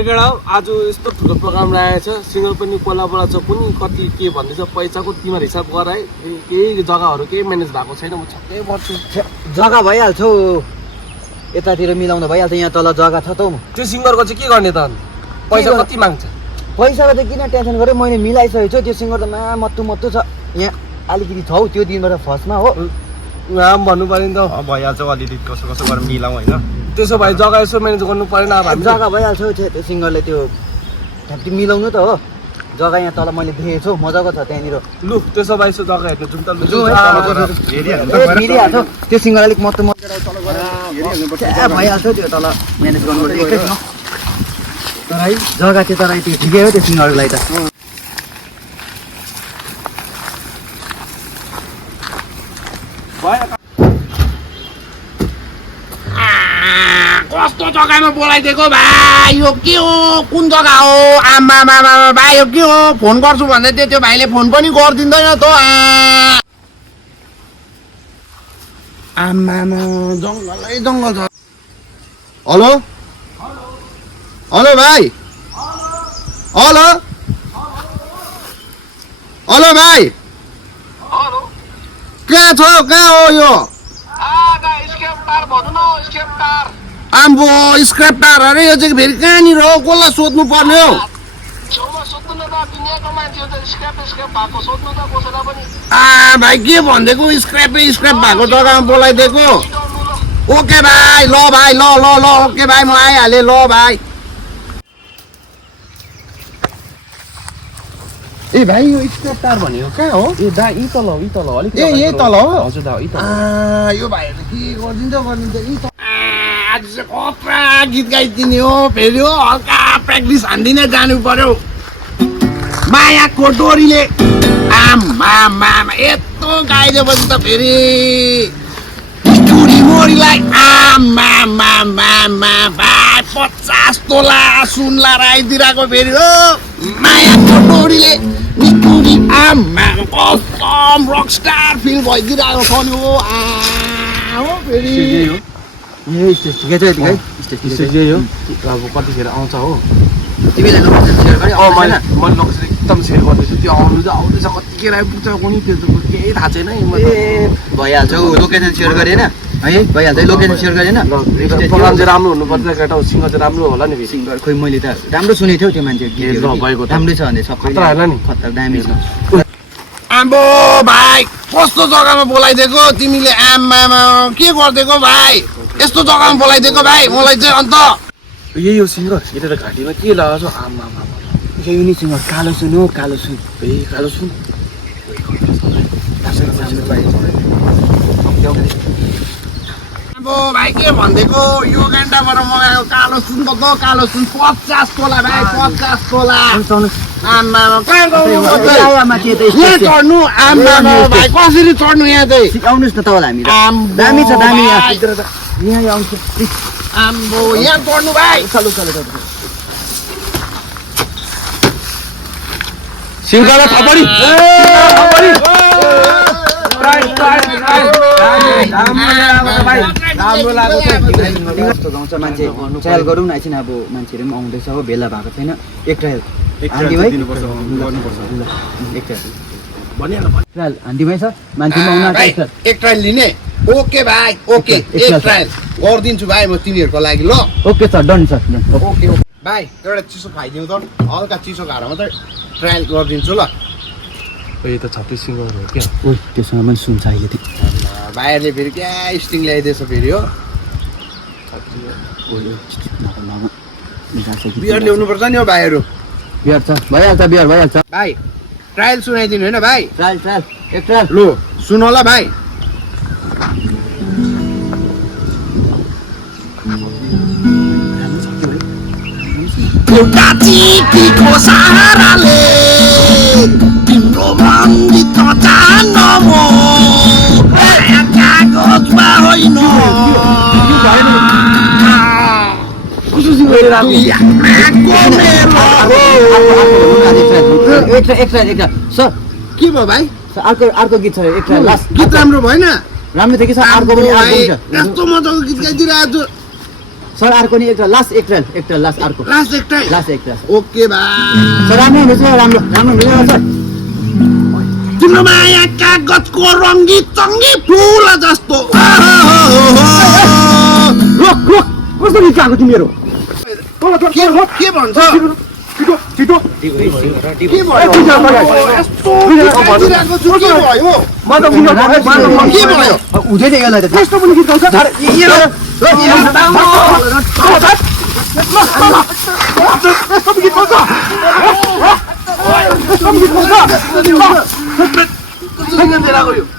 आज यस्तो ठुलो प्रोग्राम राखेको छ सिङ्गर पनि कोलाबोला छ कुनै कति के भन्दैछ पैसाको तिमीहरू हिसाब गर है केही जग्गाहरू केही म्यानेज भएको छैन म छक्कै पर्छु जग्गा भइहाल्छ यतातिर मिलाउँदा भइहाल्छ यहाँ तल जग्गा छ त त्यो सिङ्गरको चाहिँ के गर्ने त पैसा कति माग्छ पैसाको त किन टेन्सन गरेँ मैले मिलाइसकेको छु त्यो सिङ्गर त मत्तु छ यहाँ अलिकति छ हौ त्यो दिनबाट फर्स्टमा हो नाम भन्नु पर्यो नि त भइहाल्छ अलिअलि कसो गरेर मिलाउँ होइन त्यसो भए जग्गा यसो म्यानेज गर्नु परेन अब हामी जग्गा भइहाल्छ त्यो सिङ्गरले त्यो ठ्याप्टी मिलाउनु त हो जग्गा यहाँ तल मैले देखेको छु मजाको छ त्यहाँनिर लु त्यसो भए यसो जग्गा हेर्नु जुम त मिलिहाल्छ त्यो सिङ्गर अलिक मत्तु भइहाल्छ त्यो तल म्यानेज गर्नुपर्छ एकैछिन तर है जग्गा त्यो तर त्यो ठिकै हो त्यो सिङ्गरलाई त कस्तो जग्गामा बोलाइदिएको भाइ यो के हो कुन जग्गा हो आमा भाइ यो के हो फोन गर्छु भन्दै थियो त्यो भाइले फोन पनि गरिदिँदैन त आमा जङ्गलै जङ्गल छ हेलो हेलो भाइ हेलो हेलो भाइ कहाँ छ कहाँ हो यो आम्बो स्क्र्याप्टार अरे यो चाहिँ फेरि कहाँनिर हो कसलाई सोध्नु पर्ने हो भाइ के भनिदिएको स्क्र्याप भएको जग्गामा बोलाइदिएको ओके भाइ ल भाइ ल ओके भाइ म आइहालेँ ल भाइ ए भाइ यो स्क्र्याप्टार भनेको कहाँ हो ए दा यी तल अलिक ए यही तल हो हजुर दा यो भाइहरू के गरिदिन्छ आज चाहिँ कपडा गीत गाइदिने हो फेरि हो हल्का प्र्याक्टिस हान्दिनै जानु पर्यो मायाको डोरीले आमा यत्रो गाइदिएपछि त फेरि चुरी मोरीलाई आमा भाइ 50 तोला सुन लाएर आइदिरहेको फेरि हो मायाको डोरीले निकुरी आमा कसम रकस्टार फिल भइदिरहेको छ नि हो हो फेरि यही हो अब कतिखेर आउँछ हो तिमीलाई लोकेसन सेयर गरे मैले लोकेसन एकदम सेयर गर्दैछु त्यो आउँदैछ कतिखेर आइपुग्छ कुनै त्यो केही थाहा छैन ए भइहाल्छ हौ लोकेसन सेयर गरेन है भइहाल्छ लोकेसन सेयर गरेन प्रोग्राम चाहिँ राम्रो हुनुपर्छ केटा सिङ्गर चाहिँ राम्रो होला नि सिङ्गर खोइ मैले त राम्रो सुनेको थियो त्यो मान्छे भएको राम्रै छ भने सबै खतरा होला नि खतरा दामी छ आम्बो भाइ कस्तो जग्गामा बोलाइदिएको तिमीले आमा के गरिदिएको भाइ यस्तो जग्गामा बोलाइदिएको भाइ मलाई चाहिँ अन्त यही हो सिङ्गर यता घाँटीमा के लगाएको छ आमा यही नि सिङ्गर कालो सुन हो कालो सुन कालो सुन आम्बो भाइ के भनिदिएको यो गान्डाबाट मगाएको कालो सुन त कालो सुन 50 तोला भाइ 50 तोला आमा कहाँ यहाँ चढ्नु आमा भाइ कसरी चढ्नु यहाँ चाहिँ सिकाउनुहोस् न तपाईँलाई हामी दामी छ दामी यहाँ आउँछ आम्बो यहाँ चढ्नु भाइ चलो सिङ्गरलाई थपडी कस्तो गाउँछ मान्छे ट्रायल गरौँ न एकछिन अब मान्छेहरू पनि आउँदैछ हो भेला भएको छैन एक ट्रायल हान्डी भाइ छ मान्छे एक ट्रायल लिने ओके भाइ ओके एक ट्रायल गरिदिन्छु भाइ म तिमीहरूको लागि ल okay sir done sir okay भाइ एउटा चिसो खाइदिउँ त हल्का चिसो खाएर मात्रै ट्रायल गरिदिन्छु ल यो त 36 सिङ्गर हो क्या त्योसँग पनि सुन्छ अहिले भाइहरूले फेरि क्या स्टिङ ल्याइदिएछ फेरि हो बियर ल्याउनुपर्छ नि हो भाइहरू बियर छ भइहाल्छ भाइ ट्रायल सुनाइदिनु होइन भाइ ट्रायल एक ट्रायल लु सुन होला भाइ एउटा चिठीको सहाराले तिम्रो मन्दित जान्नमो कागजमा होइन सर के भयो भाइ अर्को गीत छ एक ट्रायल लास्ट गीत राम्रो भएन राम्रो थियो कि सर अर्को पनि यस्तो मजाको गीत गाइदिरहेको छु सर अर्को नि एक लास्ट एक ट्रायल लास्ट अर्को लास्ट एकटाइ लास्ट एक ट्रायल ओके भाइ सर राम्रो हुँदैछ राम्रो हुँदैछ सर तिम्रो माया कागजको रङ्गी चङ्गी फुल जस्तो रोक कस्तो गीत गाएको तिमीहरू के भन्छ छिटो के भयो यस्तो गाइदिरहेको छु के भयो के भयो हुँदैन यसलाई त कस्तो पनि गीत गाउँछ म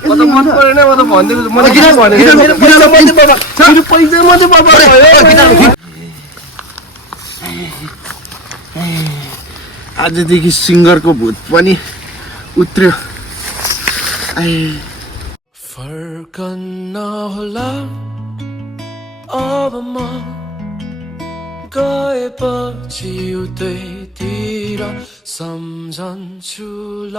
त मन परेन म त भनिदिएको छु मलाई किन भनेको पैसा मात्रै भयो आजदेखि सिङ्गरको भूत पनि उत्र्यो फर्कन्न होला अब म गएपछि उतैतिर सम्झन्छु ल